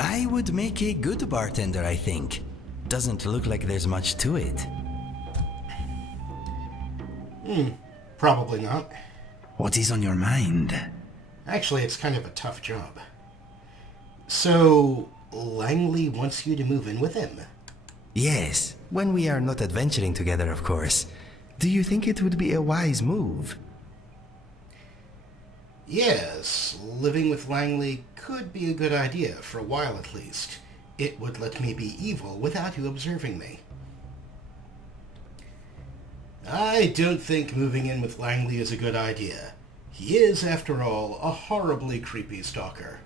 I would make a good bartender, I think. Doesn't look like there's much to it. Probably not. What is on your mind? Actually, it's kind of a tough job. So, Langley wants you to move in with him? Yes, when we are not adventuring together, of course. Do you think it would be a wise move? Yes, living with Langley could be a good idea, for a while at least. It would let me be evil without you observing me. I don't think moving in with Langley is a good idea. He is, after all, a horribly creepy stalker.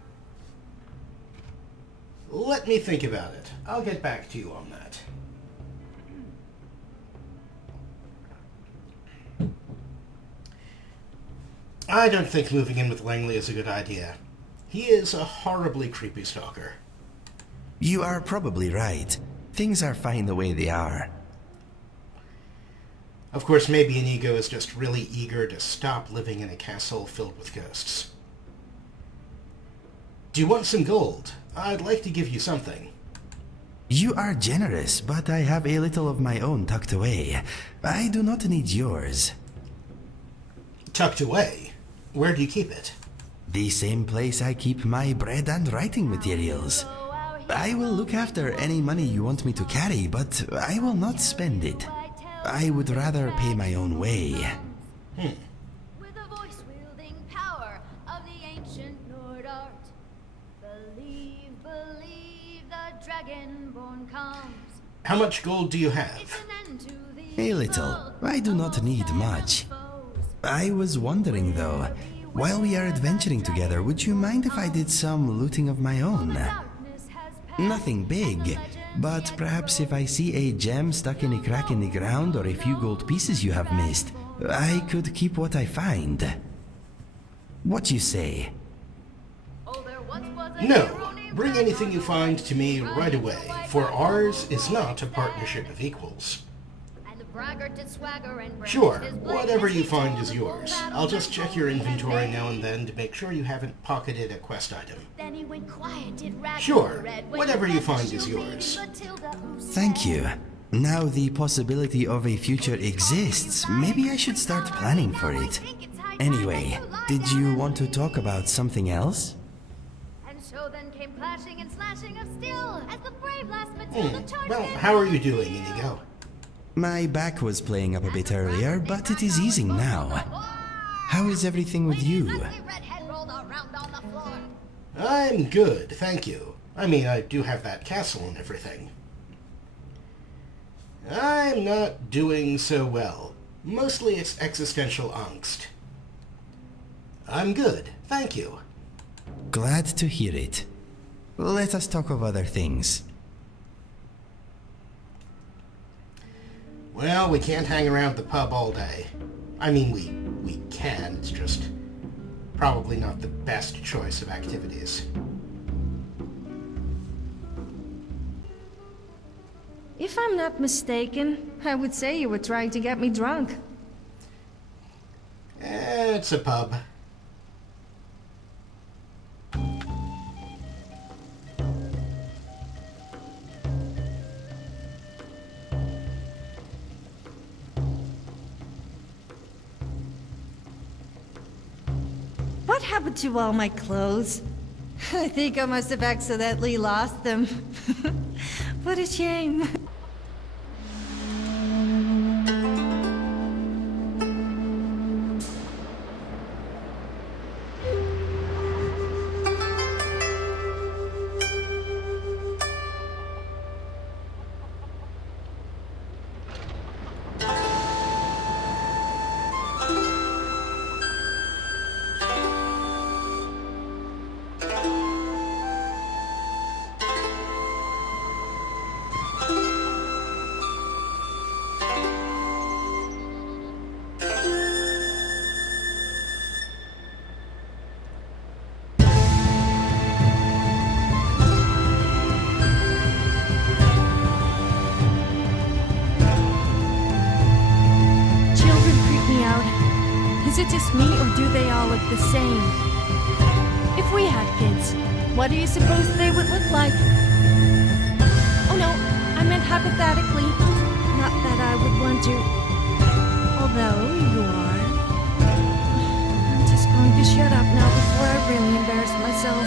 Let me think about it. I'll get back to you on that. I don't think moving in with Langley is a good idea. He is a horribly creepy stalker. You are probably right. Things are fine the way they are. Of course, maybe Inigo is just really eager to stop living in a castle filled with ghosts. Do you want some gold? I'd like to give you something. You are generous, but I have a little of my own tucked away. I do not need yours. Tucked away? Where do you keep it? The same place I keep my bread and writing materials. I will look after any money you want me to carry, but I will not spend it. I would rather pay my own way. With a voice-wielding power of the ancient Nord art. Believe, the dragonborn comes. How much gold do you It's have? an end to the A little. I do not need much. I was wondering though, while we are adventuring together, would you mind if I did some looting of my own? Nothing big, but perhaps if I see a gem stuck in a crack in the ground or a few gold pieces you have missed, I could keep what I find. What you say? No. Bring anything you find to me right away, for ours is not a partnership of equals. Sure, whatever you find is yours. I'll just check your inventory now and then to make sure you haven't pocketed a quest item. Sure, whatever you find is yours. Thank you. Now the possibility of a future exists. Maybe I should start planning for it. Anyway, did you want to talk about something else? And so then came clashing and slashing of steel as the brave last Matilda charged Well, in. how are you doing, Inigo? My back was playing up a bit earlier, but it is easing now. How is everything with you? I'm good, thank you. I mean, I do have that castle and everything. I'm not doing so well. Mostly it's existential angst. I'm good, thank you. Glad to hear it. Let us talk of other things. Well, we can't hang around the pub all day. I mean, we can, it's just probably not the best choice of activities. If I'm not mistaken, I would say you were trying to get me drunk. It's a pub. What happened to all my clothes? I think I must have accidentally lost them. What a shame. Is it just me, or do they all look the same? If we had kids, what do you suppose they would look like? to. Although you are. I'm just going to shut up now before I really embarrass myself.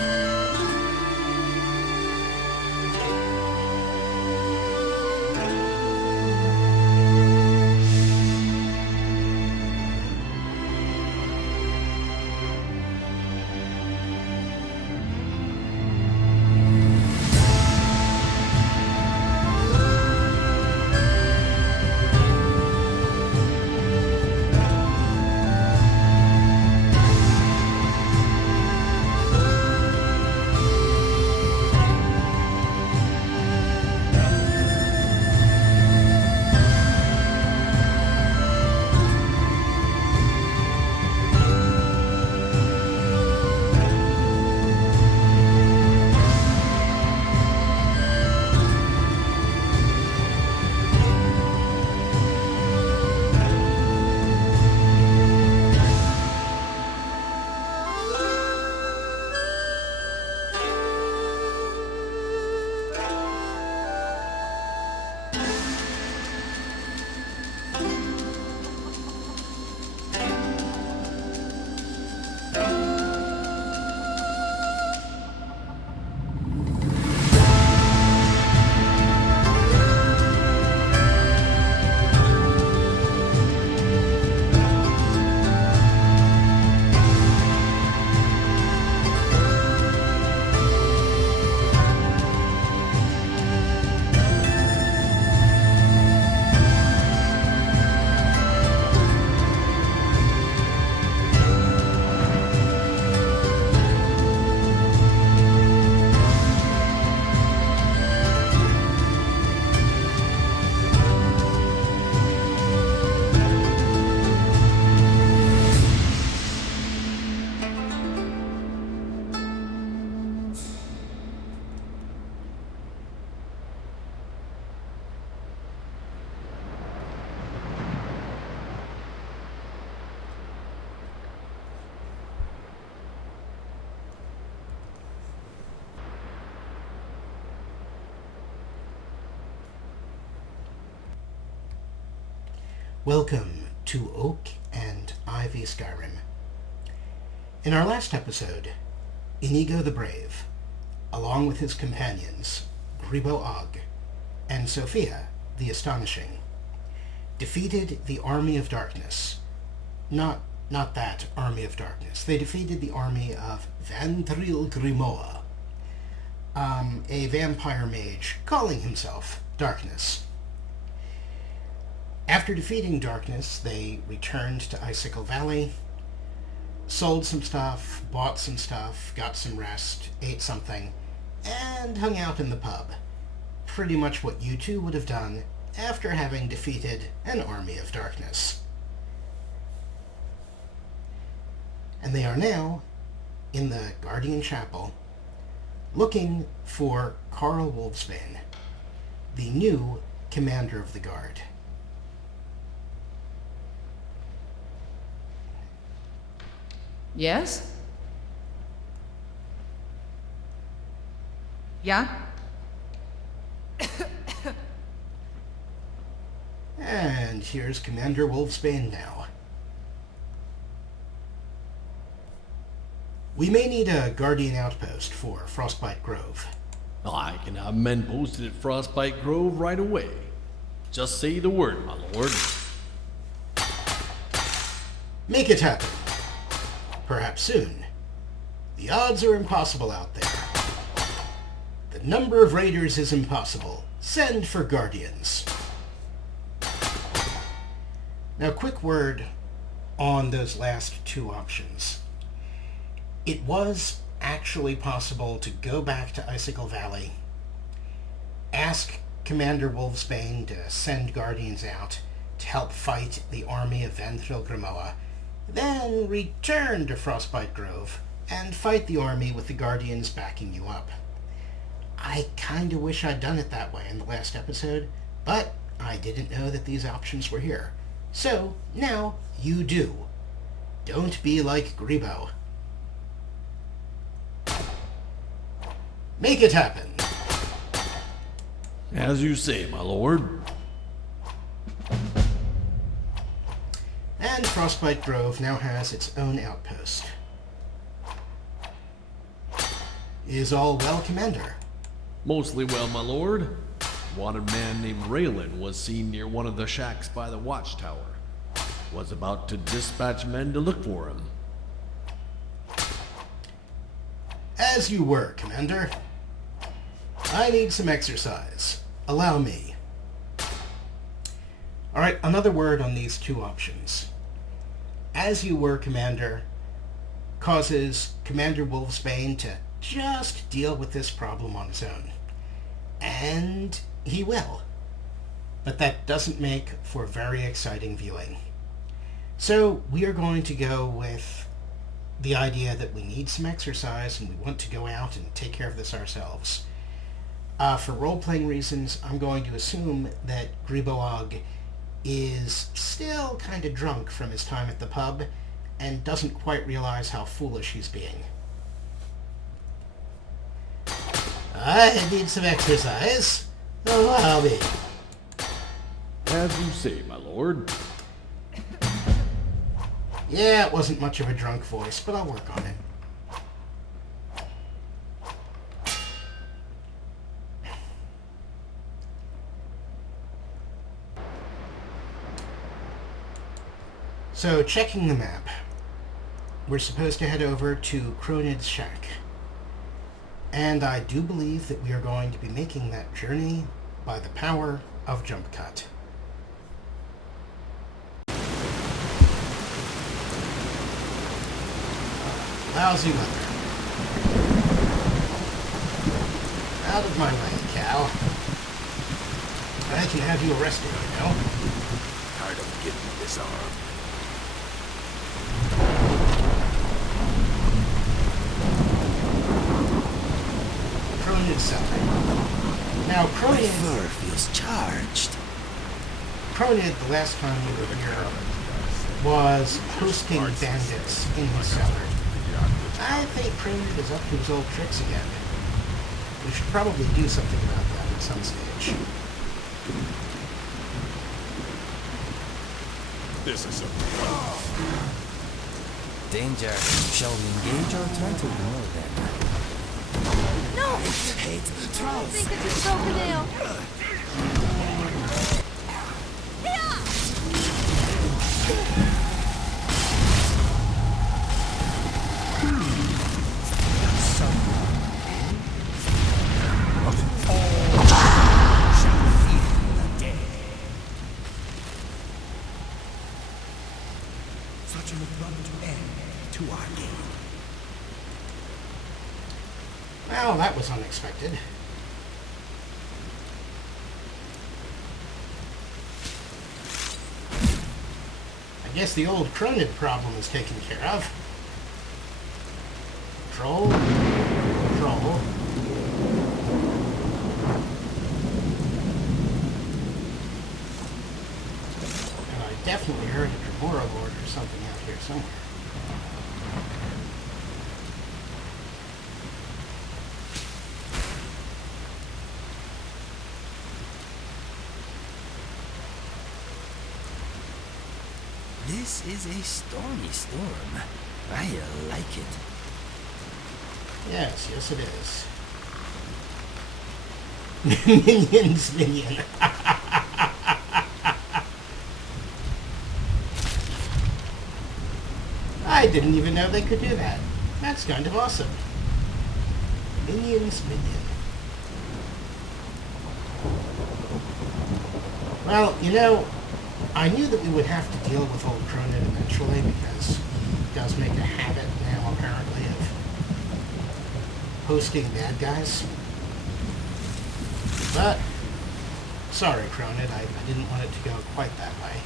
Welcome to Oak&IV Skyrim. In our last episode, Inigo the Brave, along with his companions, Gribo Og and Sofia the Astonishing, defeated the Army of Darkness. Not that Army of Darkness. They defeated the army of Vantril Grimoa, a vampire mage calling himself Darkness. After defeating Darkness, they returned to Icicle Valley, sold some stuff, bought some stuff, got some rest, ate something, and hung out in the pub. Pretty much what you two would have done after having defeated an army of Darkness. And they are now in the Guardian Chapel looking for Carl Wolfsbane, the new commander of the guard. Yes? Yeah? And here's Commander Wolfsbane now. We may need a Guardian outpost for Frostbite Grove. I can have men posted at Frostbite Grove right away. Just say the word, my lord. Make it happen. Perhaps soon. The odds are impossible out there. The number of raiders is impossible. Send for Guardians. Now, quick word on those last two options. It was actually possible to go back to Icicle Valley, ask Commander Wolfsbane to send Guardians out to help fight the army of Vantril Grimoa, then return to Frostbite Grove and fight the army with the Guardians backing you up. I kinda wish I'd done it that way in the last episode, but I didn't know that these options were here. So, now you do. Don't be like Gribo. Make it happen. As you say, my lord. And Frostbite Grove now has its own outpost. Is all well, Commander? Mostly well, my lord. A wanted man named Raylan was seen near one of the shacks by the watchtower. Was about to dispatch men to look for him. As you were, Commander. I need some exercise. Allow me. Alright, another word on these two options. As you were, Commander, causes Commander Wolfsbane to just deal with this problem on his own. And he will. But that doesn't make for very exciting viewing. So we are going to go with the idea that we need some exercise and we want to go out and take care of this ourselves. For role-playing reasons, I'm going to assume that Griboag is still kind of drunk from his time at the pub and doesn't quite realize how foolish he's being. I need some exercise. Allow me. As you say, my lord. Yeah, it wasn't much of a drunk voice, but I'll work on it. So, checking the map. We're supposed to head over to Cronid's shack. And I do believe that we are going to be making that journey by the power of jump cut. Lousy weather. Out of my way, cow. I can have you arrested, you know. Tired of getting disarmed. Cronid cellar. Now, My Cronid, fur feels charged. Cronid, the last time we were here, was hosting bandits in his cellar. I think Cronid is up to his old tricks again. We should probably do something about that at some stage. This is a Danger. Shall we engage or try to ignore them? No! I hate I trolls. think it's a broken nail. Such an abrupt end to our game. Well, that was unexpected. I guess the old Cronid problem is taken care of. Troll. Troll. And I definitely heard a Morrowloot or something out here somewhere. This is a stormy storm. I like it. Yes, yes it is. Minions, minion. I didn't even know they could do that. That's kind of awesome. Minions, minion. Well, you know, I knew that we would have to deal with old Cronid eventually because he does make a habit now, apparently, of hosting bad guys. But, sorry, Cronid, I didn't want it to go quite that way.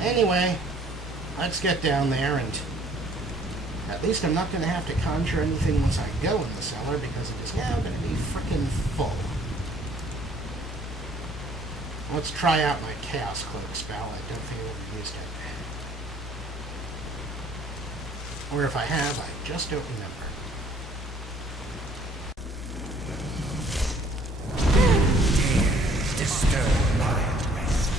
Anyway, let's get down there, and at least I'm not going to have to conjure anything once I go in the cellar because it is now going to be frickin' full. Let's try out my Chaos Cloak spell. I don't think I've ever used it. Or if I have, I just don't remember. Disturb my rest.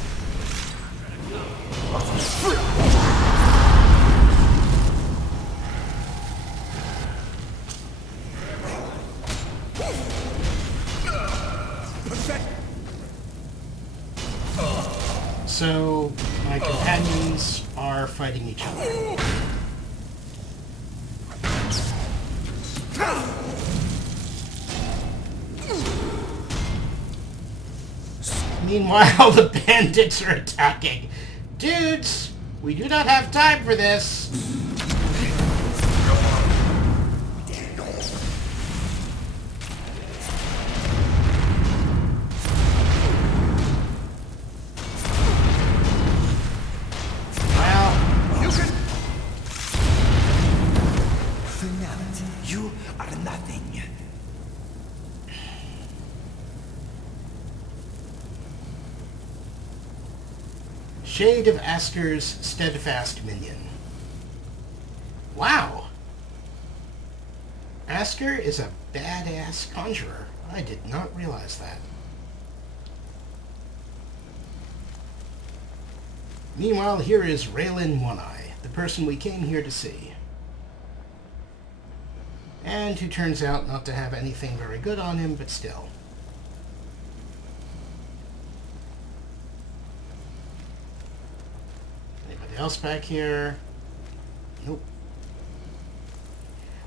So, my companions are fighting each other. Meanwhile, the bandits are attacking. Dudes, we do not have time for this. Well, You can... Finality, you are nothing. Shade of Asker's steadfast minion. Wow. Asker is a badass conjurer. I did not realize that. Meanwhile, here is Raylan One-Eye, the person we came here to see. And who turns out not to have anything very good on him, but still. Anybody else back here? Nope.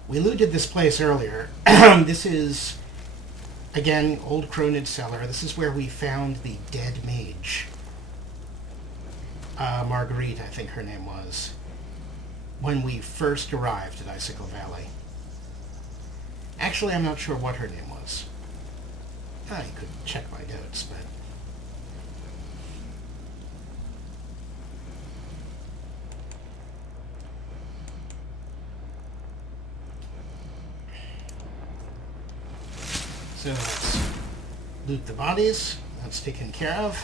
We looted this place earlier. This is, again, Old Cronid Cellar. This is where we found the dead mage. Marguerite, I think her name was, when we first arrived at Icicle Valley. Actually, I'm not sure what her name was. I could check my notes, but... So let's loot the bodies. That's taken care of.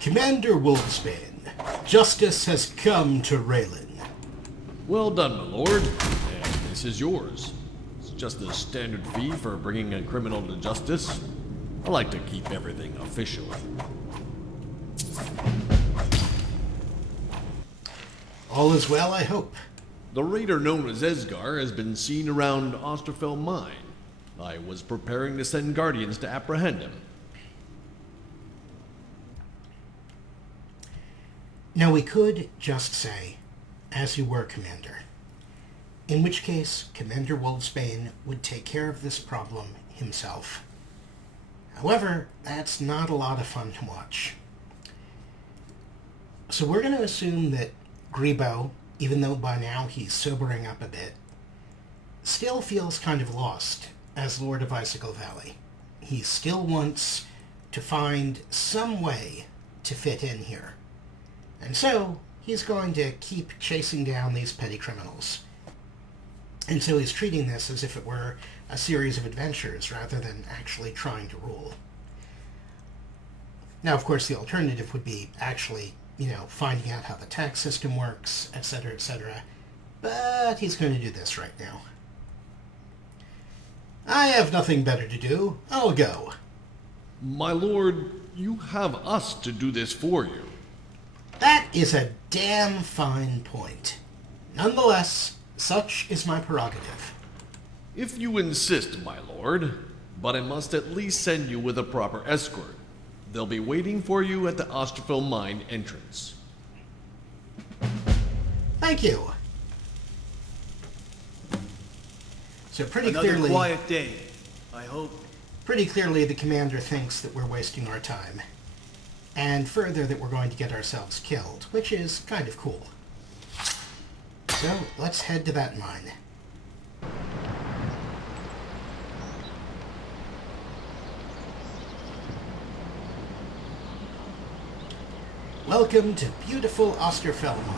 Commander Wolfsbane, justice has come to Raylan. Well done, my lord. And this is yours. It's just a standard fee for bringing a criminal to justice. I like to keep everything official. All is well, I hope. The raider known as Esgar has been seen around Osterfjell mine. I was preparing to send guardians to apprehend him. Now we could just say, as you were, Commander. In which case, Commander Wolfsbane would take care of this problem himself. However, that's not a lot of fun to watch. So we're going to assume that Grebo, even though by now he's sobering up a bit, still feels kind of lost as Lord of Icicle Valley. He still wants to find some way to fit in here. And so, he's going to keep chasing down these petty criminals. And so he's treating this as if it were a series of adventures rather than actually trying to rule. Now, of course, the alternative would be actually, finding out how the tax system works, etc., etc. But he's going to do this right now. I have nothing better to do. I'll go. My lord, you have us to do this for you. That is a damn fine point. Nonetheless, such is my prerogative. If you insist, my lord, but I must at least send you with a proper escort. They'll be waiting for you at the Osterfjell mine entrance. Thank you. So Another quiet day, I hope. Pretty clearly the commander thinks that we're wasting our time. And further, that we're going to get ourselves killed, which is kind of cool. So, let's head to that mine. Welcome to beautiful Osterfjell mine.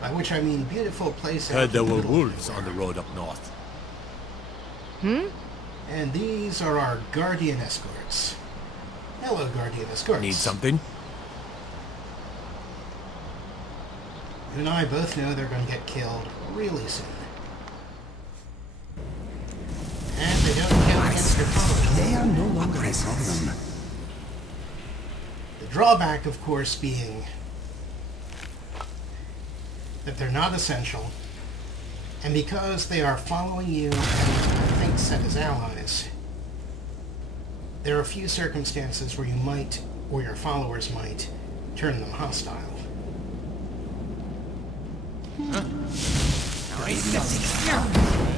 By which I mean beautiful place out Heard in there the were middle of wolves on nowhere. the road up north. And these are our guardian escorts. Hello, guardian escorts. Need something? You and I both know they're going to get killed really soon. And they don't count against your followers. They are no longer a problem. The drawback, of course, being that they're not essential, and because they are following you and I think set as allies, there are a few circumstances where you might, or your followers might, turn them hostile.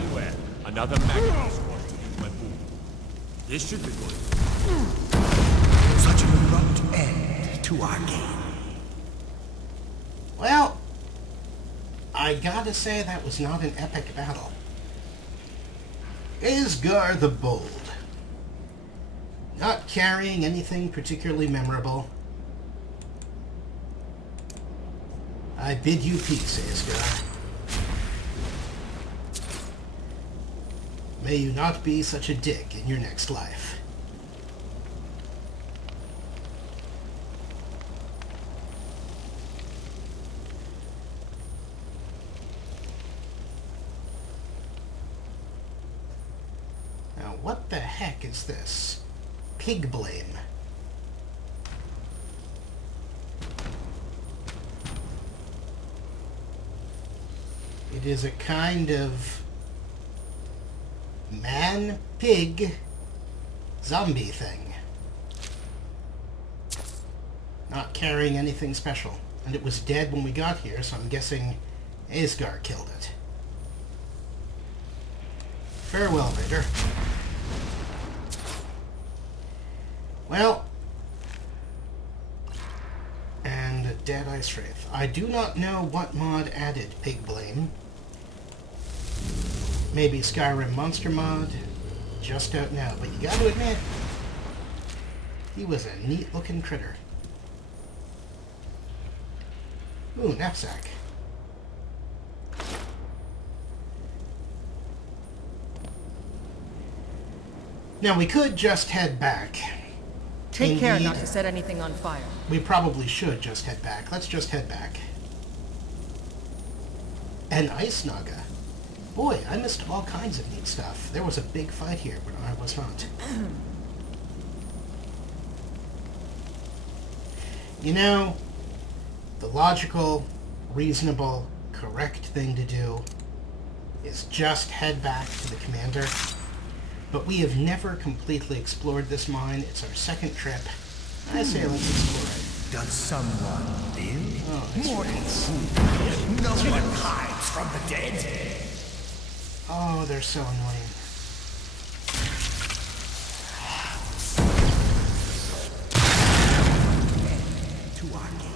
Beware. Another magnet wants to use my boom. This should be good. Such an abrupt end to our game. Well, I gotta say that was not an epic battle. Isgar the Bold. Not carrying anything particularly memorable. I bid you peace, Isgar. May you not be such a dick in your next life. Now, what the heck is this? Pig blame. It is a kind of man-pig zombie thing. Not carrying anything special. And it was dead when we got here, so I'm guessing Asgar killed it. Farewell, Raider. Well, and a dead ice wraith. I do not know what mod added pig blame. Maybe Skyrim monster mod. Just don't know. But you gotta admit, he was a neat looking critter. Ooh, knapsack. Now we could just head back. Take care Indeed. not to set anything on fire. We probably should just head back. Let's just head back. An ice naga. Boy, I missed all kinds of neat stuff. There was a big fight here, but I was not. You know, the logical, reasonable, correct thing to do is just head back to the commander. But we have never completely explored this mine. It's our second trip. I say let's explore it. Does someone live? Oh, that's Mortals. No one hides from the dead. Oh, they're so annoying. To our game.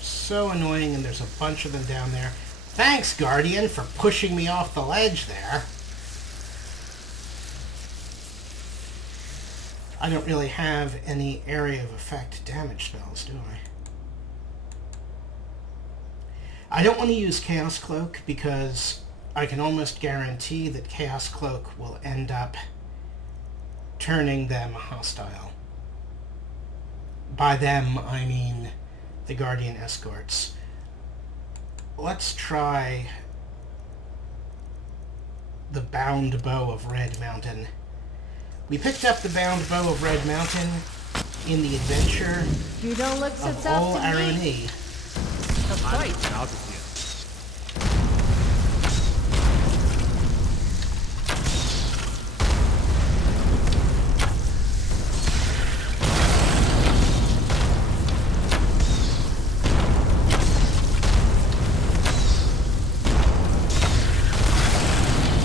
So annoying, and there's a bunch of them down there. Thanks, Guardian, for pushing me off the ledge there. I don't really have any area of effect damage spells, do I? I don't want to use Chaos Cloak because I can almost guarantee that Chaos Cloak will end up turning them hostile. By them, I mean the Guardian escorts. Let's try the Bound Bow of Red Mountain. We picked up the Bound Bow of Red Mountain in the adventure You don't look so of tough Ol to me. Aruni. That's right. Out of here.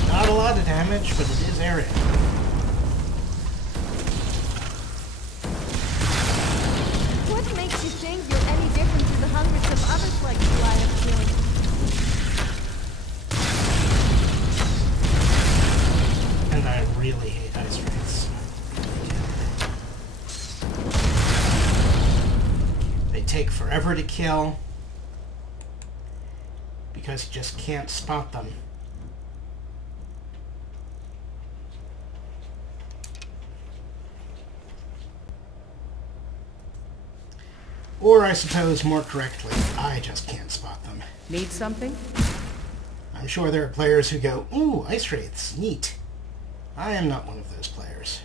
Not a lot of damage, but it is area. What makes you think you're any different to the hundreds of other plagues you I have killed? And I really hate ice wraiths. They take forever to kill because you just can't spot them. Or I suppose, more correctly, I just can't spot them. Need something? I'm sure there are players who go, ooh, ice wraiths, neat. I am not one of those players.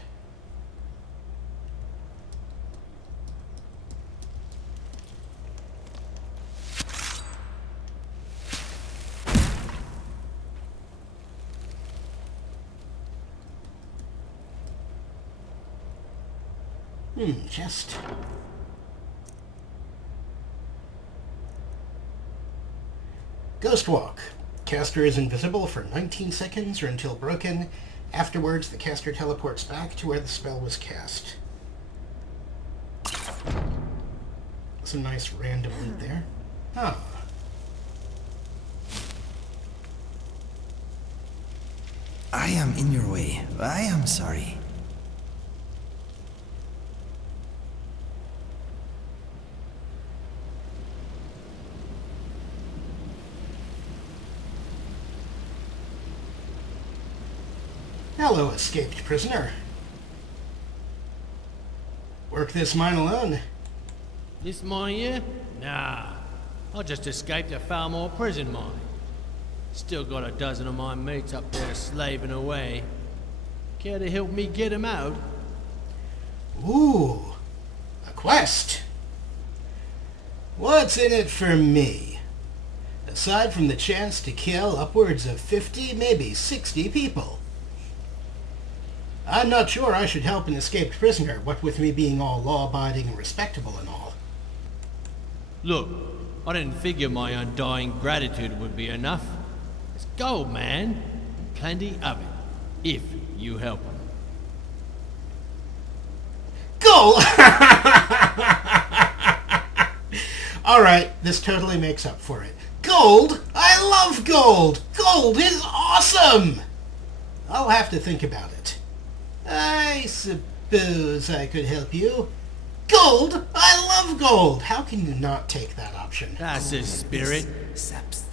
Chest. Ghost Walk. Caster is invisible for 19 seconds or until broken. Afterwards, the caster teleports back to where the spell was cast. Some nice random loot there. Ah. I am in your way. I am sorry. Hello, escaped prisoner. Work this mine alone. This mine here? Nah. I just escaped a Thalmor prison mine. Still got a dozen of my mates up there slaving away. Care to help me get 'em out? Ooh, a quest. What's in it for me? Aside from the chance to kill upwards of 50, maybe 60 people. I'm not sure I should help an escaped prisoner, what with me being all law-abiding and respectable and all. Look, I didn't figure my undying gratitude would be enough. It's gold, man. Plenty of it. If you help 'em. Gold! Alright, this totally makes up for it. Gold? I love gold! Gold is awesome! I'll have to think about it. I suppose I could help you. Gold? I love gold! How can you not take that option? That's the spirit.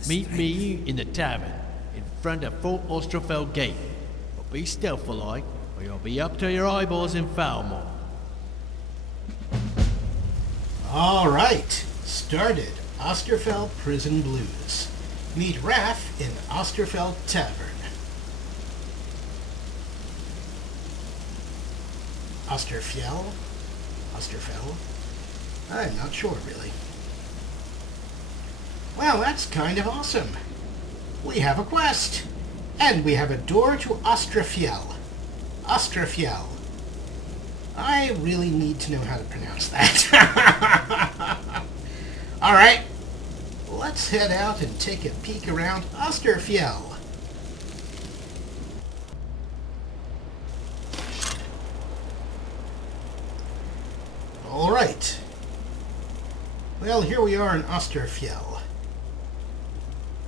Meet me in the tavern, in front of Fort Osterfjell gate. But be stealthy-like, or you'll be up to your eyeballs in Thalmor. Alright, started. Osterfjell Prison Blues. Meet Raph in Osterfjell Tavern. Osterfjell? Osterfjell? I'm not sure, really. Well, that's kind of awesome. We have a quest. And we have a door to Osterfjell. Osterfjell. I really need to know how to pronounce that. Alright. Let's head out and take a peek around Osterfjell. Alright. Well, here we are in Osterfjell.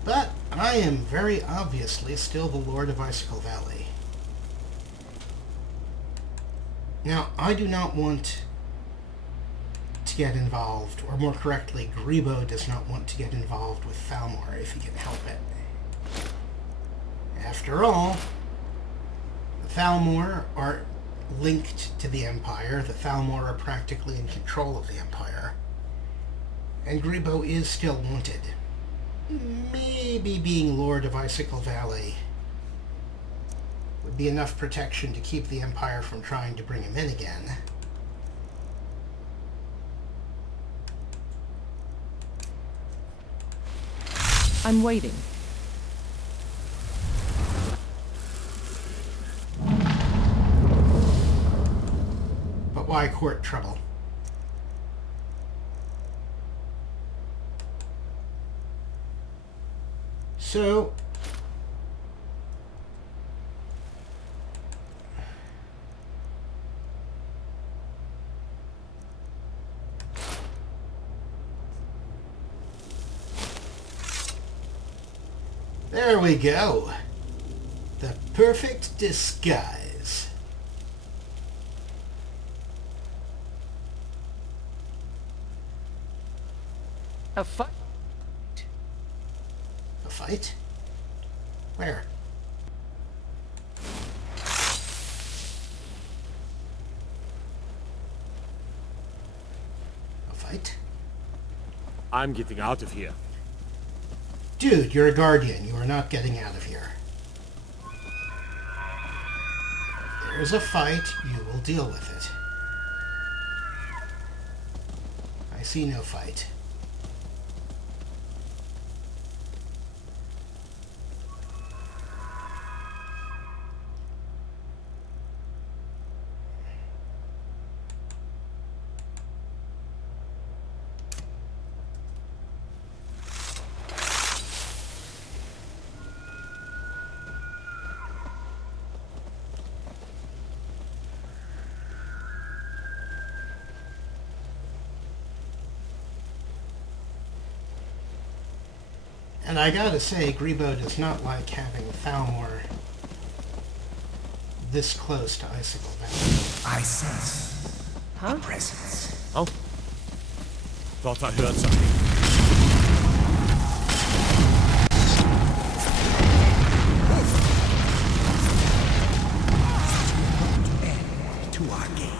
But I am very obviously still the Lord of Icicle Valley. Now, I do not want to get involved, or more correctly, Grebo does not want to get involved with Thalmor if he can help it. After all, the Thalmor are linked to the Empire. The Thalmor are practically in control of the Empire. And Grebo is still wanted. Maybe being Lord of Icicle Valley would be enough protection to keep the Empire from trying to bring him in again. I'm waiting. But why court trouble? So, there we go. The perfect disguise. A fight? A fight? Where? A fight? I'm getting out of here. Dude, you're a guardian. You are not getting out of here. If there's a fight, you will deal with it. I see no fight. And I gotta say, Grebo does not like having Thalmor this close to Icicle Valley. I sense a presence. Oh. Thought I heard something. To our game.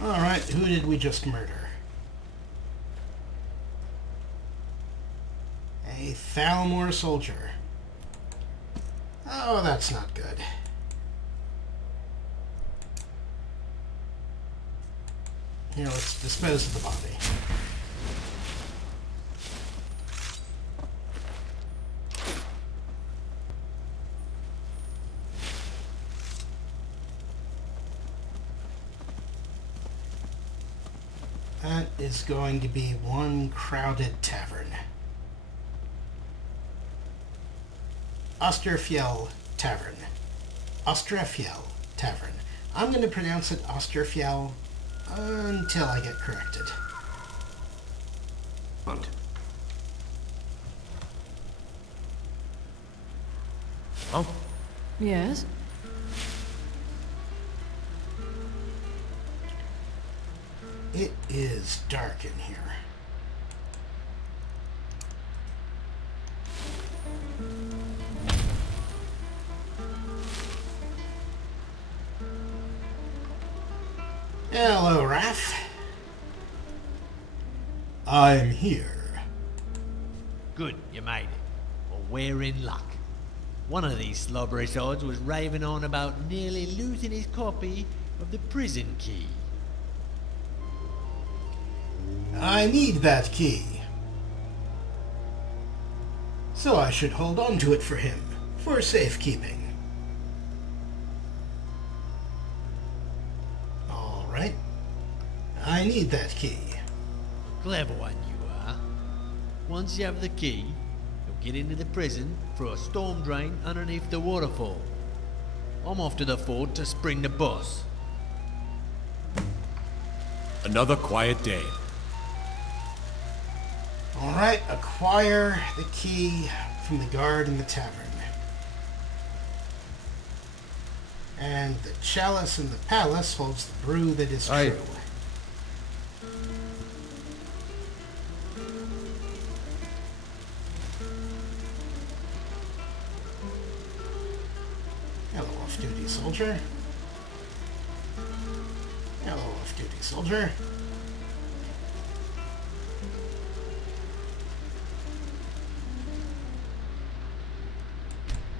Alright, who did we just murder? A Thalmor soldier. Oh, that's not good. Here, let's dispose of the body. That is going to be one crowded tavern. Osterfjell Tavern. Osterfjell Tavern. I'm going to pronounce it Osterfjell until I get corrected. Oh. Yes? It is dark in here. Hello, Raph. I'm here. Good, you made it. Well, we're in luck. One of these slobbery sods was raving on about nearly losing his copy of the prison key. I need that key. So I should hold on to it for him, for safekeeping. Alright. I need that key. Clever one you are. Once you have the key, you'll get into the prison through a storm drain underneath the waterfall. I'm off to the fort to spring the boss. Another quiet day. Alright, acquire the key from the guard in the tavern. And the chalice in the palace holds the brew that is Aye. true. Hello, off-duty soldier. Hello, off-duty soldier.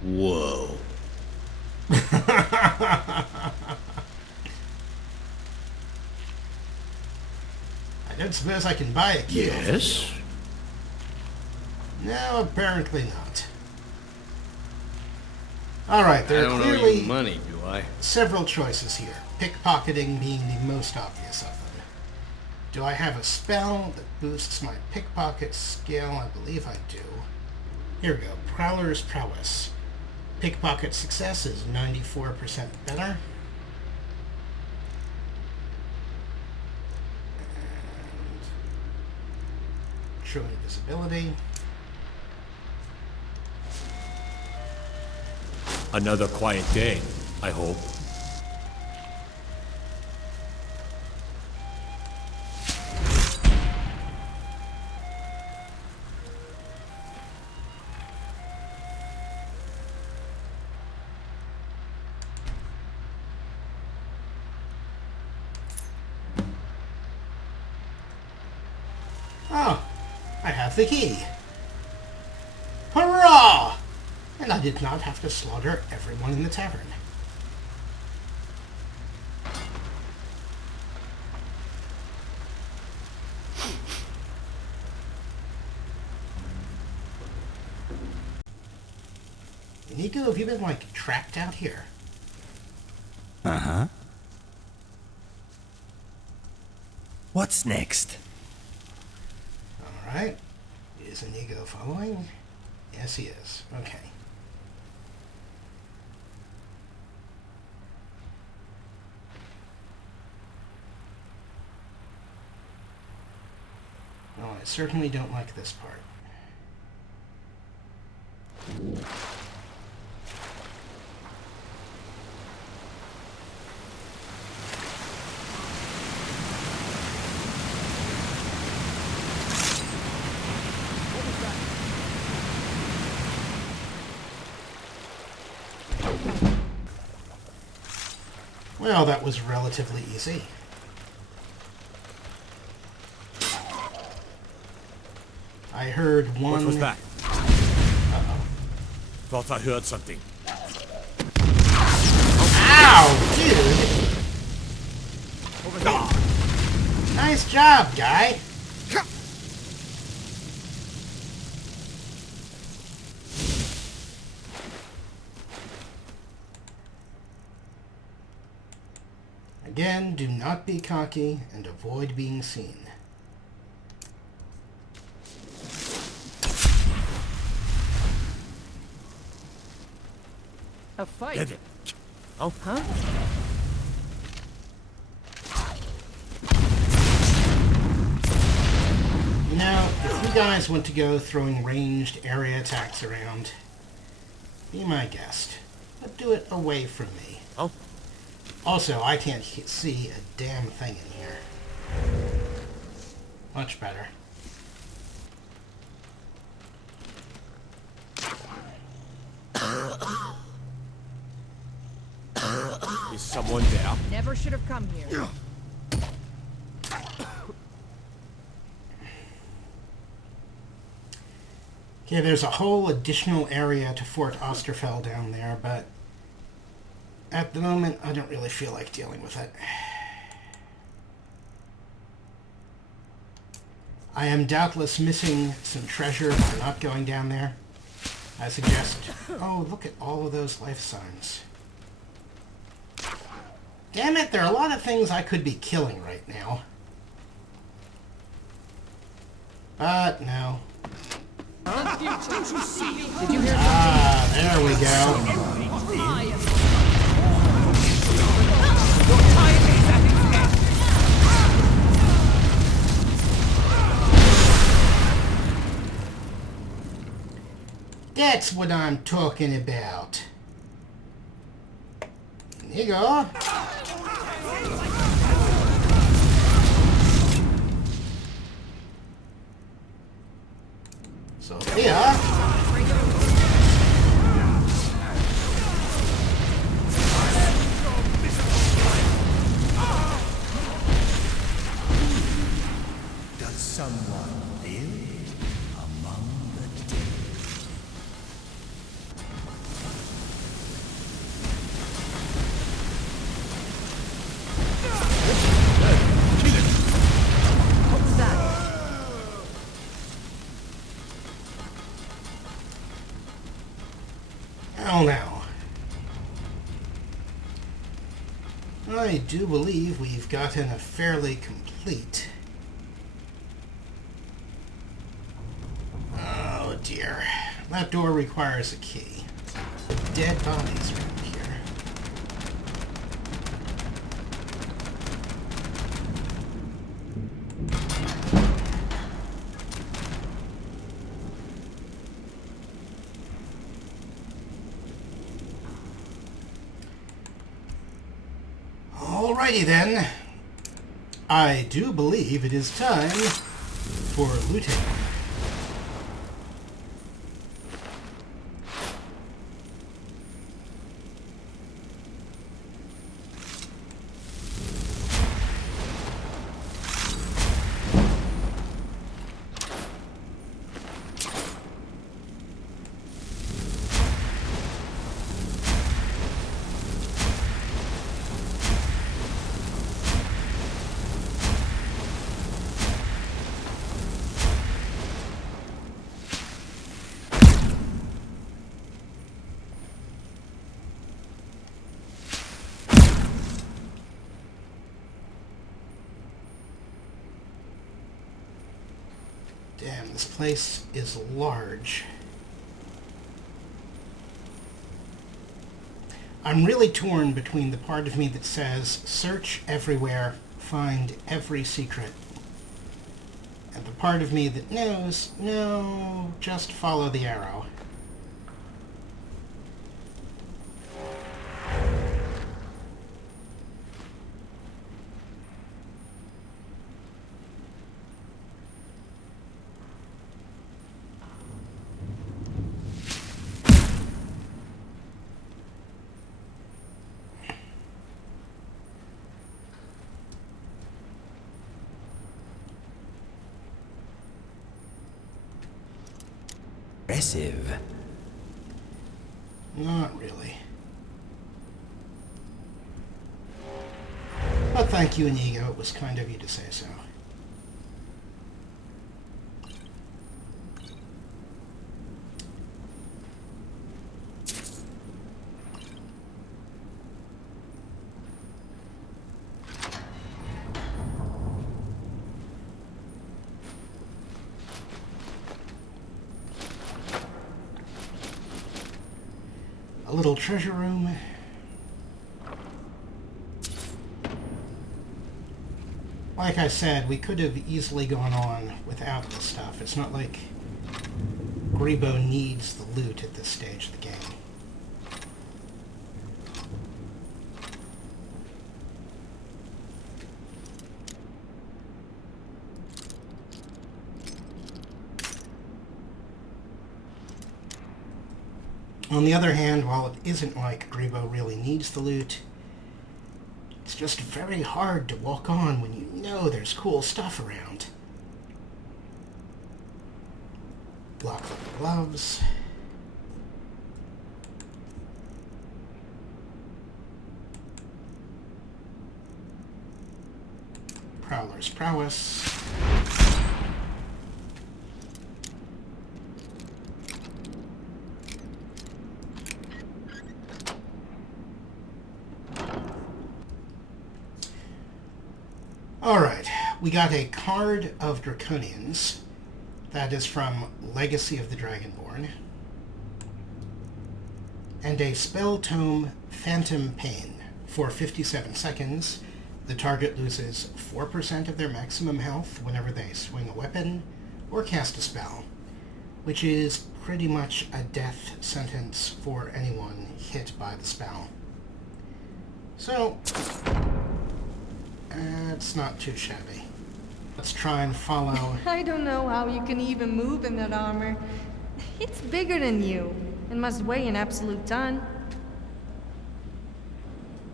Whoa. I don't suppose I can buy a key. Yes? No, apparently not. Alright, I there are don't owe clearly you money, do I? several choices here, pickpocketing being the most obvious of them. Do I have a spell that boosts my pickpocket skill? I believe I do. Here we go, Prowler's Prowess. Pickpocket success is 94% better. And true invisibility. Another quiet day, I hope. Oh, I have the key. Hurrah! And I did not have to slaughter everyone in the tavern. Nico, have you been, like, trapped out here? Uh-huh. What's next? Alright. Is Inigo following? Yes, he is. Okay. Well, I certainly don't like this part. Well, that was relatively easy. I heard one... What was that? Uh-oh. Thought I heard something. Ow, dude! Over there. Nice job, guy! Again, do not be cocky and avoid being seen. A fight? Get it. Oh? Huh? You know, if you guys want to go throwing ranged area attacks around, be my guest. But do it away from me. Oh? Also, I can't see a damn thing in here. Much better. Is someone there? Never should have come here. Okay, there's a whole additional area to Fort Osterfjell down there, but at the moment, I don't really feel like dealing with it. I am doubtless missing some treasure by not going down there. I suggest... Oh, look at all of those life signs. Damn it, there are a lot of things I could be killing right now. But, no. Did you hear Ah, there we go. That's what I'm talking about. There you go. Sofia. Does someone live among the dead? What's that? Oh, now. I do believe we've gotten a fairly complete... Oh dear. That door requires a key. Dead bodies around here. Alrighty then. I do believe it is time for looting. Damn, this place is large. I'm really torn between the part of me that says, search everywhere, find every secret, and the part of me that knows, no, just follow the arrow. Impressive. Not really. But thank you, Inigo. It was kind of you to say so. A little treasure room. Like I said, we could have easily gone on without this stuff. It's not like Grebo needs the loot at this stage of the game. On the other hand, while it isn't like Grebo really needs the loot, it's just very hard to walk on when you know there's cool stuff around. Block leather gloves. Prowler's prowess. Alright, we got a card of Draconians. That is from Legacy of the Dragonborn. And a spell tome, Phantom Pain. For 57 seconds, the target loses 4% of their maximum health whenever they swing a weapon or cast a spell, which is pretty much a death sentence for anyone hit by the spell. So, it's not too shabby. Let's try and follow. I don't know how you can even move in that armor. It's bigger than you and must weigh an absolute ton.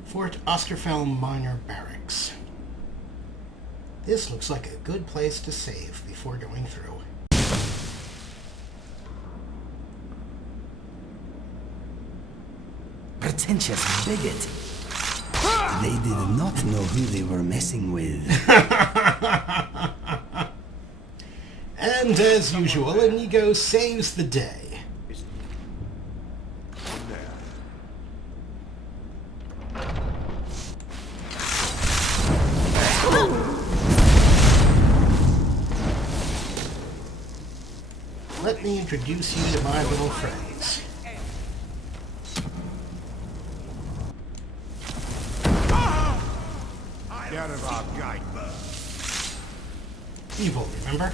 Fort Osterfjell Minor Barracks. This looks like a good place to save before going through. Pretentious bigot. They did not know who they were messing with. And as usual, Inigo saves the day. Let me introduce you to my little friends. Out of our gate. Evil, remember?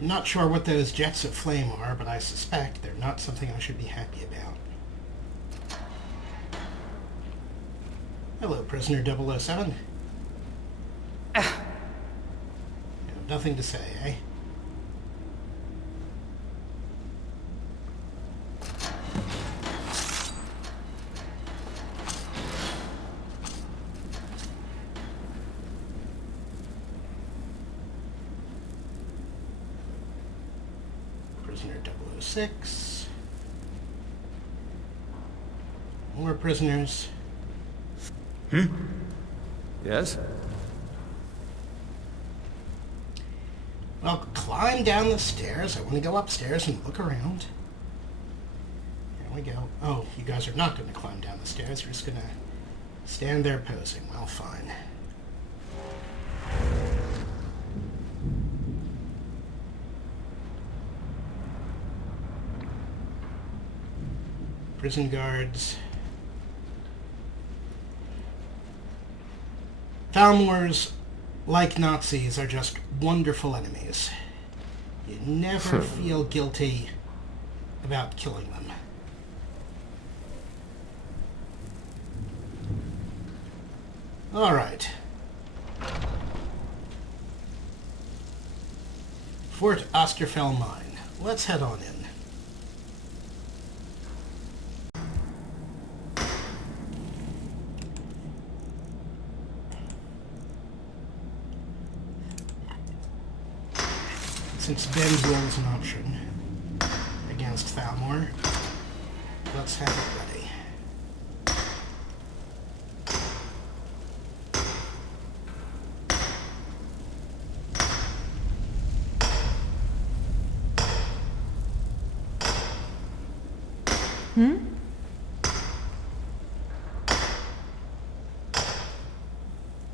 I'm not sure what those jets of flame are, but I suspect they're not something I should be happy about. Hello, prisoner 007. You have nothing to say, eh? 6. More prisoners. Yes? Well, climb down the stairs. I want to go upstairs and look around. Here we go. Oh, you guys are not going to climb down the stairs. You're just going to stand there posing. Well, fine. Prison guards. Thalmors, like Nazis, are just wonderful enemies. You never feel guilty about killing them. All right. Fort Osterfjell Mine. Let's head on in. Since bend roll is an option against Thalmor, let's have it ready.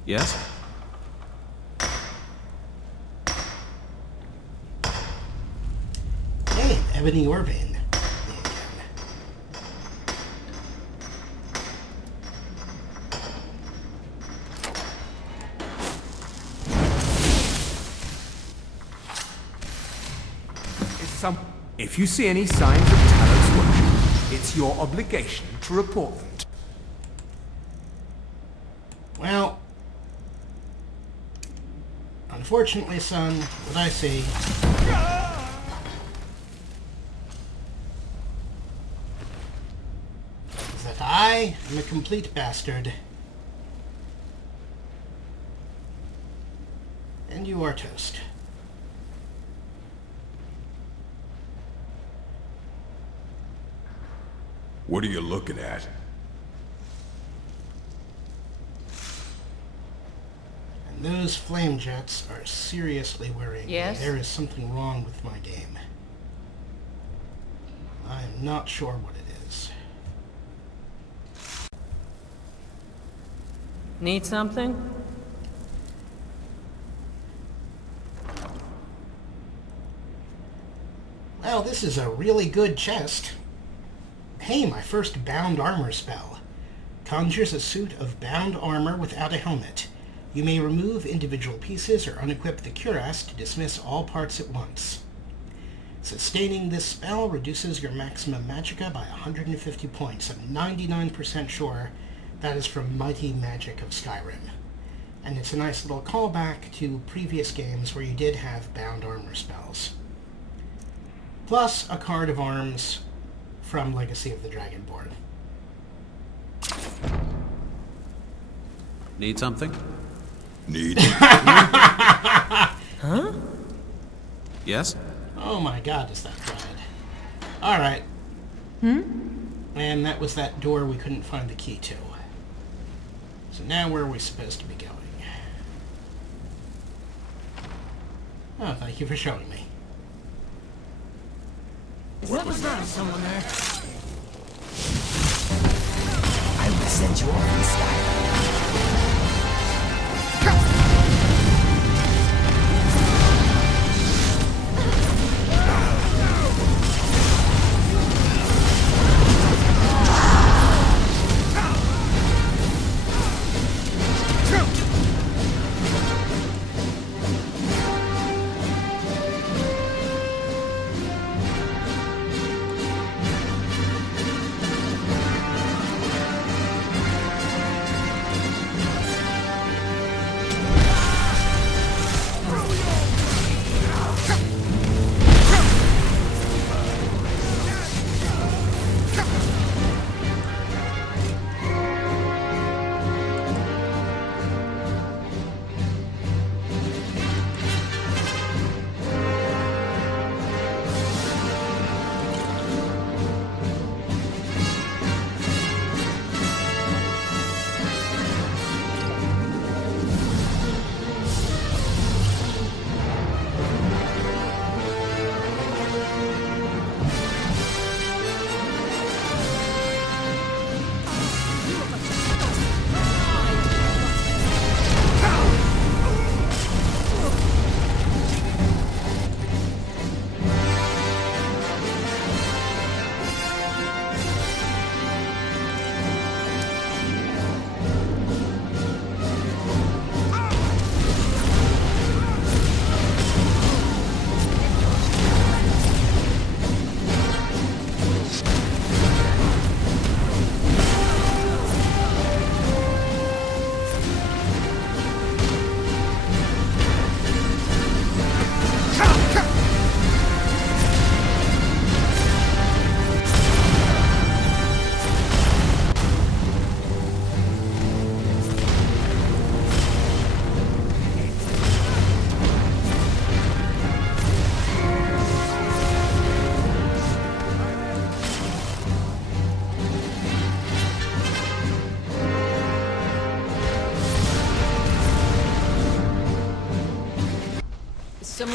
Yes? Hey, Ebony Orvain. If you see any signs of Talon's work, it's your obligation to report them. Well, unfortunately, son, what I see is that I am a complete bastard, and you are toast. What are you looking at? And those flame jets are seriously worrying Yes? me. There is something wrong with my game. I am not sure what it is. Need something? Well, this is a really good chest. Hey, my first bound armor spell. Conjures a suit of bound armor without a helmet. You may remove individual pieces or unequip the cuirass to dismiss all parts at once. Sustaining this spell reduces your maximum magicka by 150 points. I'm 99% sure that is from Mighty Magic of Skyrim. And it's a nice little callback to previous games where you did have bound armor spells. Plus a card of arms from Legacy of the Dragonborn. Need something? Need? Huh? Yes? Oh my god, is that bad. Alright. And that was that door we couldn't find the key to. So now where are we supposed to be going? Oh, thank you for showing me. What was that? Someone there? I will send you off in Skyrim.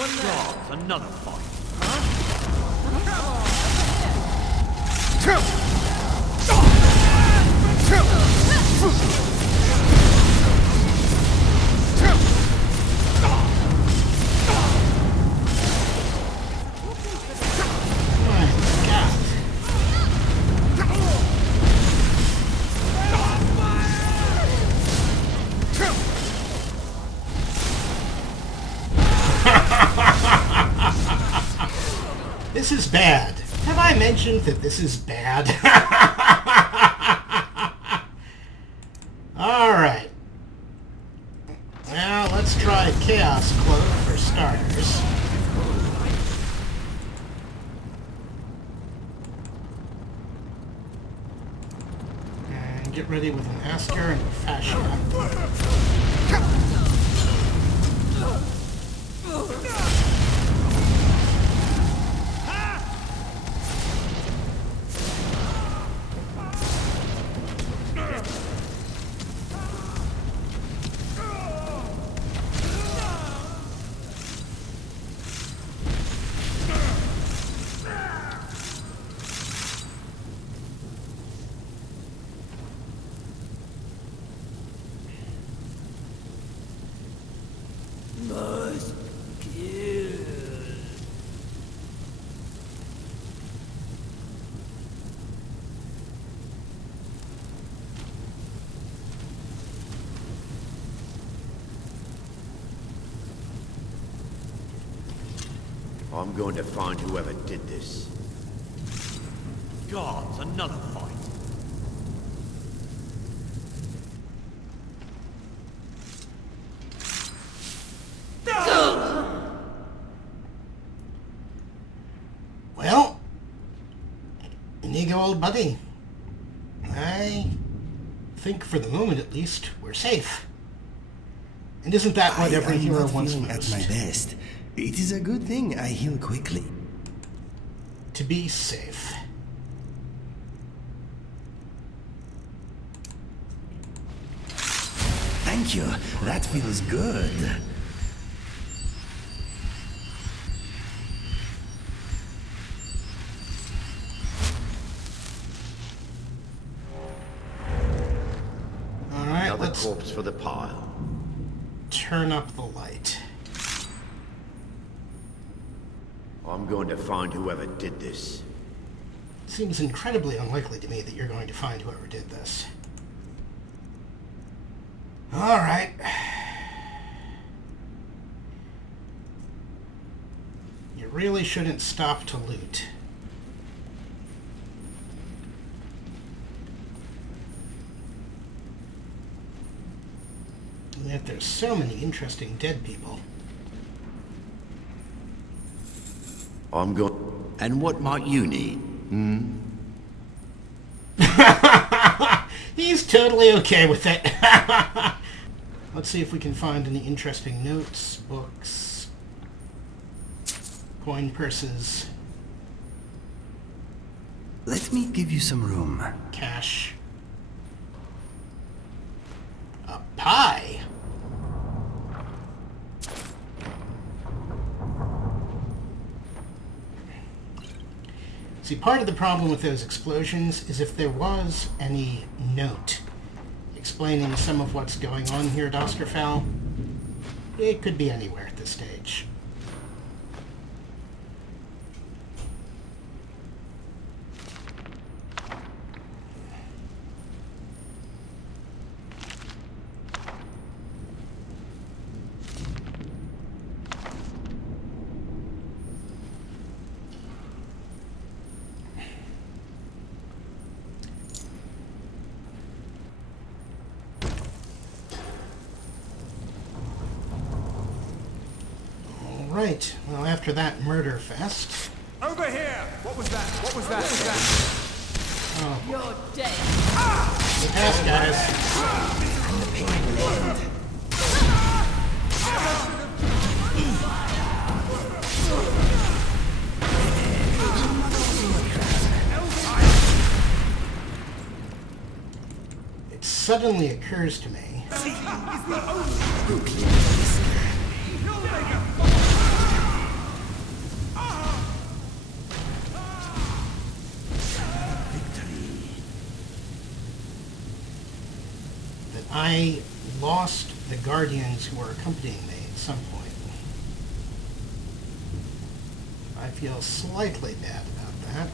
God, another fight. This is bad. Have I mentioned that this is bad? Alright. Now, let's try Chaos Cloak for starters. And get ready with an Asker and a Fascia. I'm going to find whoever did this. God, another fight. Well, Inigo, old buddy, I think for the moment at least we're safe. And isn't that what every hero wants most? At my best. It is a good thing I heal quickly. To be safe. Thank you. That feels good. Alright, Another let's corpse for the pile. turn up the light. I'm going to find whoever did this. Seems incredibly unlikely to me that you're going to find whoever did this. Alright. You really shouldn't stop to loot. And yet there's so many interesting dead people. I'm going... And what might you need? He's totally okay with it. Let's see if we can find any interesting notes, books, coin purses. Let me give you some room. Cash. A pie. See, part of the problem with those explosions is if there was any note explaining some of what's going on here at Osterfjell, it could be anywhere at this stage. Right. Well, after that murder fest... Over here! What was that? What was that? What was that? Oh. You're dead. Good pass, guys. And the pain will end. It suddenly occurs to me... I lost the guardians who were accompanying me at some point. I feel slightly bad about that.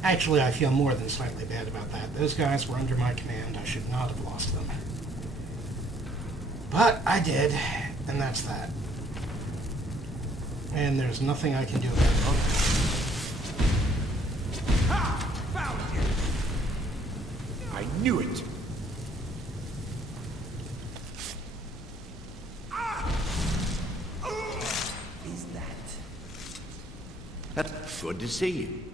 Actually, I feel more than slightly bad about that. Those guys were under my command. I should not have lost them. But I did, and that's that. And there's nothing I can do about it. Ha! Found you! I knew it! Is that? Good to see you.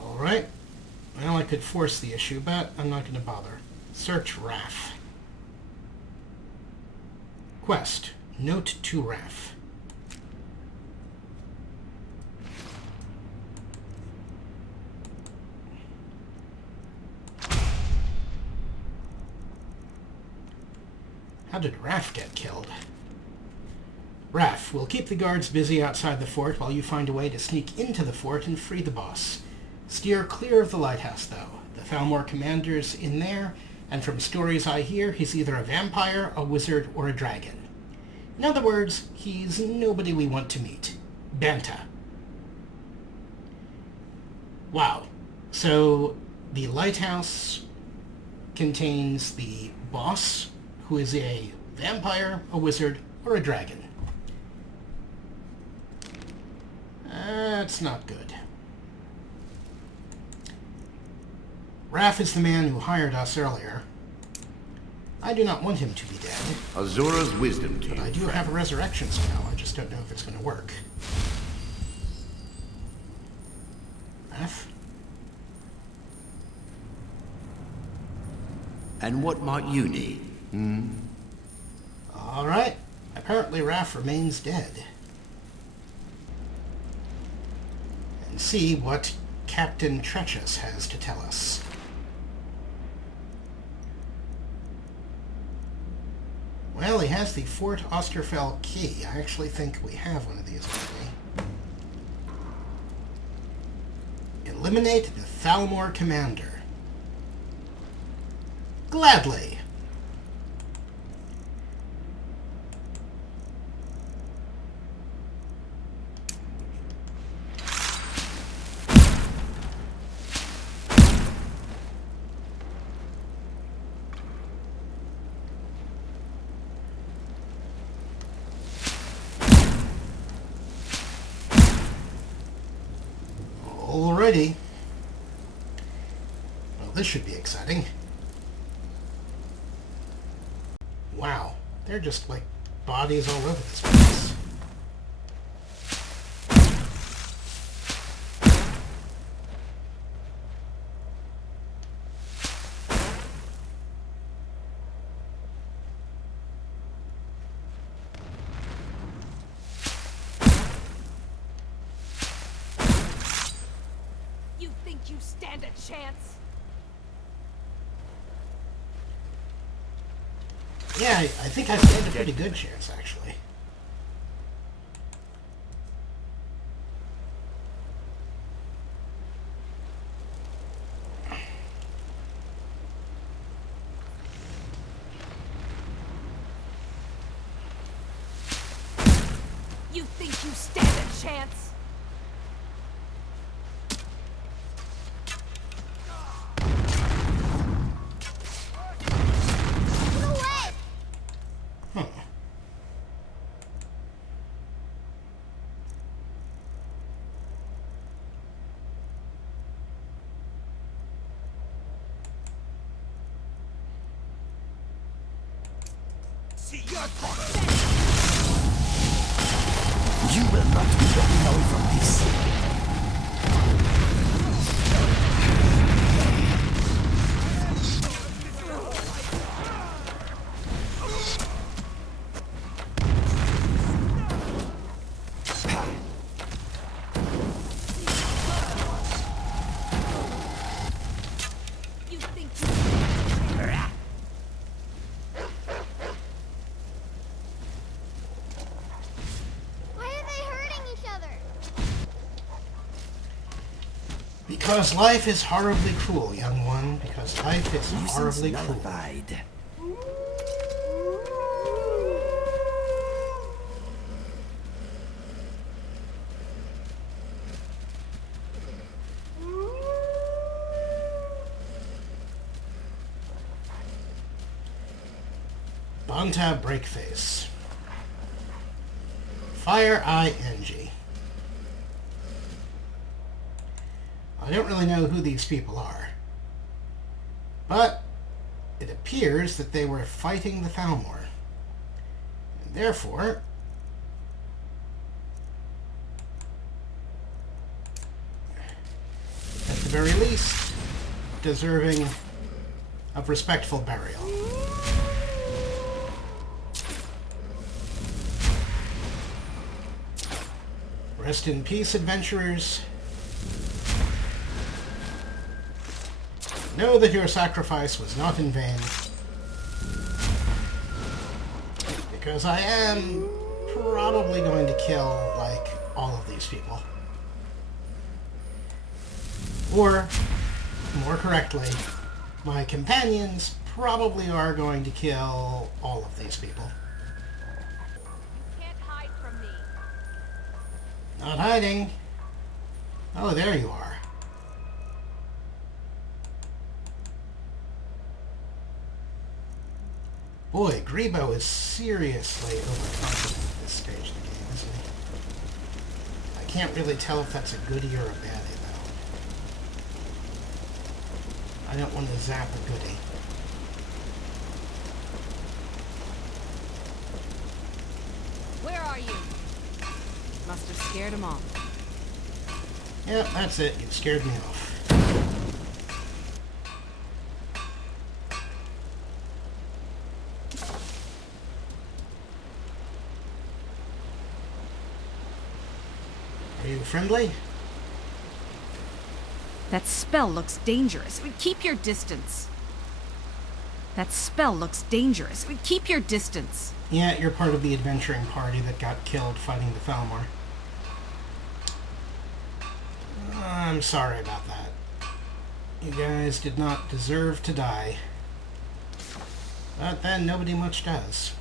Alright. Well, I could force the issue, but I'm not going to bother. Search Raf. Quest. Note to Raf. How did Raf get killed? Raf will keep the guards busy outside the fort while you find a way to sneak into the fort and free the boss. Steer clear of the lighthouse, though. The Thalmor commander's in there, and from stories I hear, he's either a vampire, a wizard, or a dragon. In other words, he's nobody we want to meet. Banta. Wow. So, the lighthouse contains the boss, who is a vampire, a wizard, or a dragon. That's not good. Raf is the man who hired us earlier. I do not want him to be dead. Azura's wisdom to But you, I do friend. have a resurrection spell. I just don't know if it's going to work. Raf? And what might you need? Alright. Apparently Raf remains dead. And see what Captain Treacherous has to tell us. Well, he has the Fort Osterfjell key. I actually think we have one of these already. Eliminate the Thalmor commander. Gladly. Alrighty. Well, this should be exciting. Wow. They're just like bodies all over this place. You think you stand a chance? Yeah, I think I stand a pretty good chance, actually. You think you stand a chance? Get away! Huh. See your product! You will not be getting away from this. Because life is horribly cruel, young one. Because life is horribly cruel. Nullified. Bonta Breakface. Fire ING. I don't really know who these people are, but it appears that they were fighting the Thalmor, and therefore at the very least deserving of respectful burial. Rest in peace, adventurers. Know that your sacrifice was not in vain. Because I am probably going to kill, like, all of these people. Or, more correctly, my companions probably are going to kill all of these people. Can't hide from me. Not hiding. Oh, there you are. Boy, Grebo is seriously overconfident at this stage of the game, isn't he? I can't really tell if that's a goodie or a baddie, though. I don't want to zap a goodie. Where are you? Must have scared him off. Yep, that's it. You scared me off. Are you friendly? That spell looks dangerous. Keep your distance. That spell looks dangerous. Keep your distance. Yeah, you're part of the adventuring party that got killed fighting the Thalmor. I'm sorry about that. You guys did not deserve to die. But then nobody much does.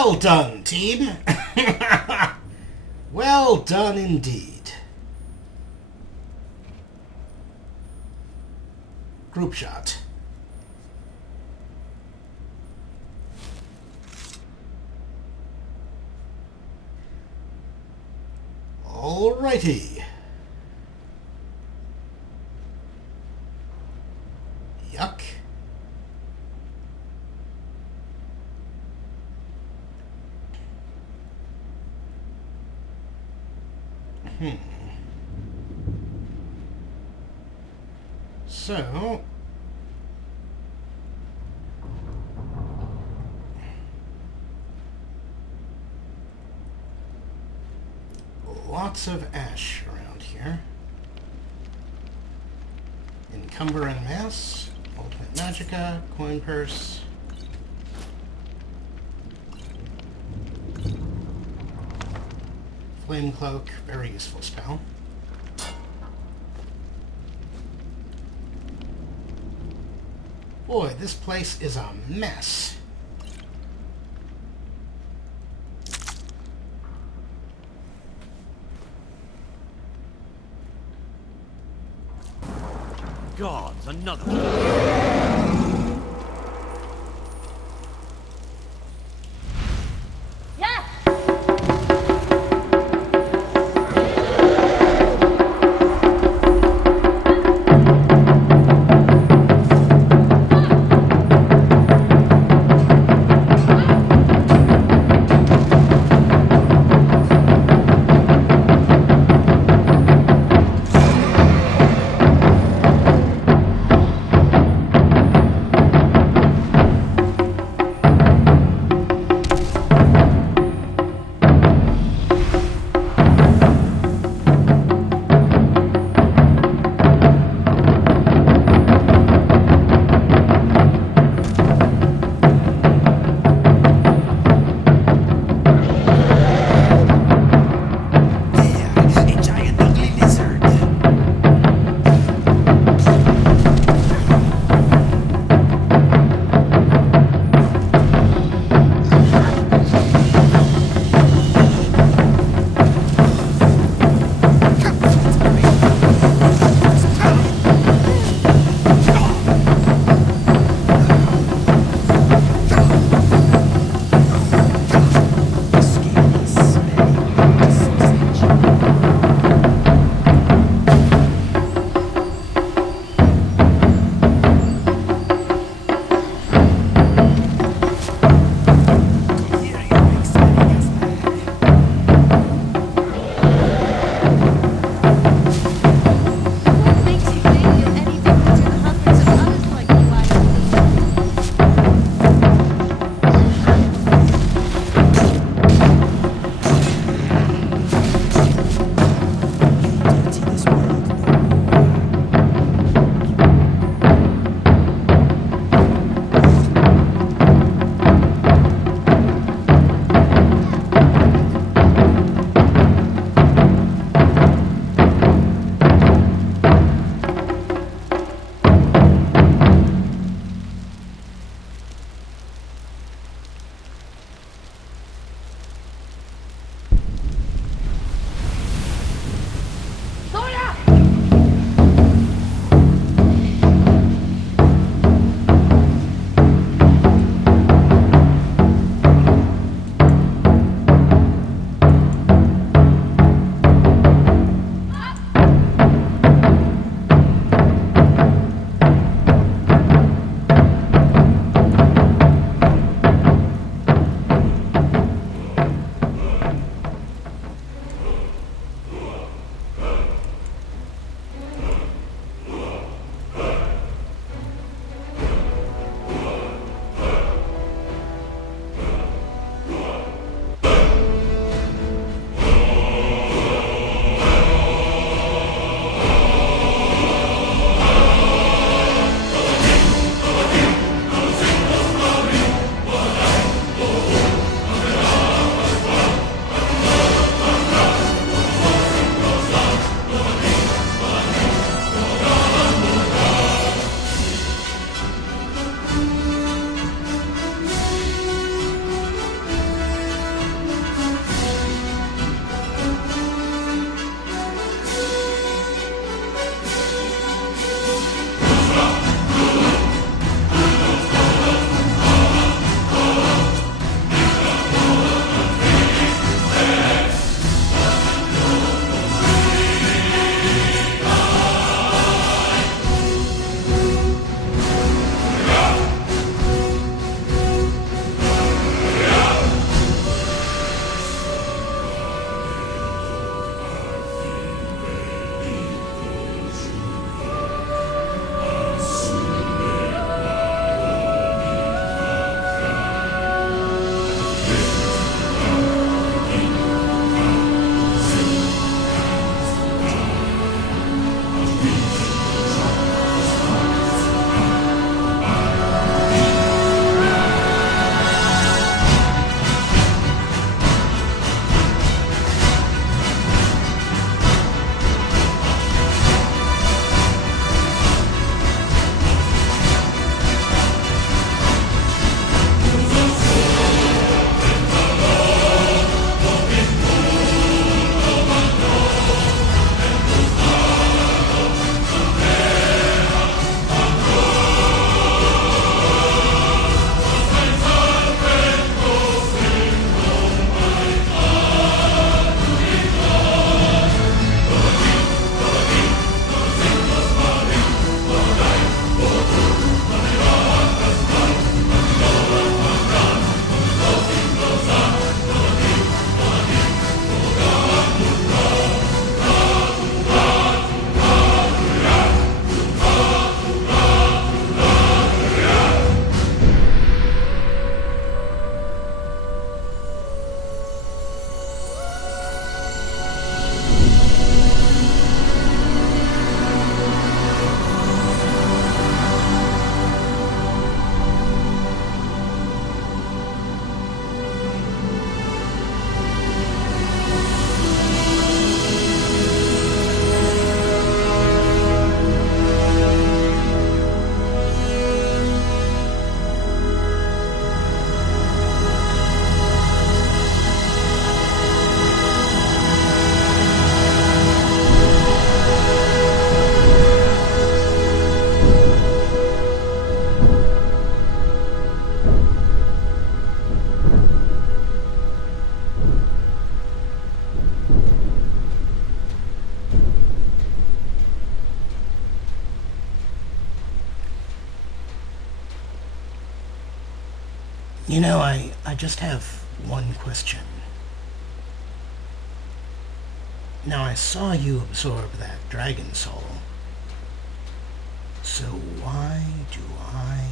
Well done, team. Well done indeed. Group shot. Alrighty. Yuck. So, lots of ash around here. Encumber and mass, ultimate magicka, coin purse. Flame cloak, very useful spell. Boy, this place is a mess. Gods, another. You know, I just have one question. Now, I saw you absorb that dragon soul. So why do I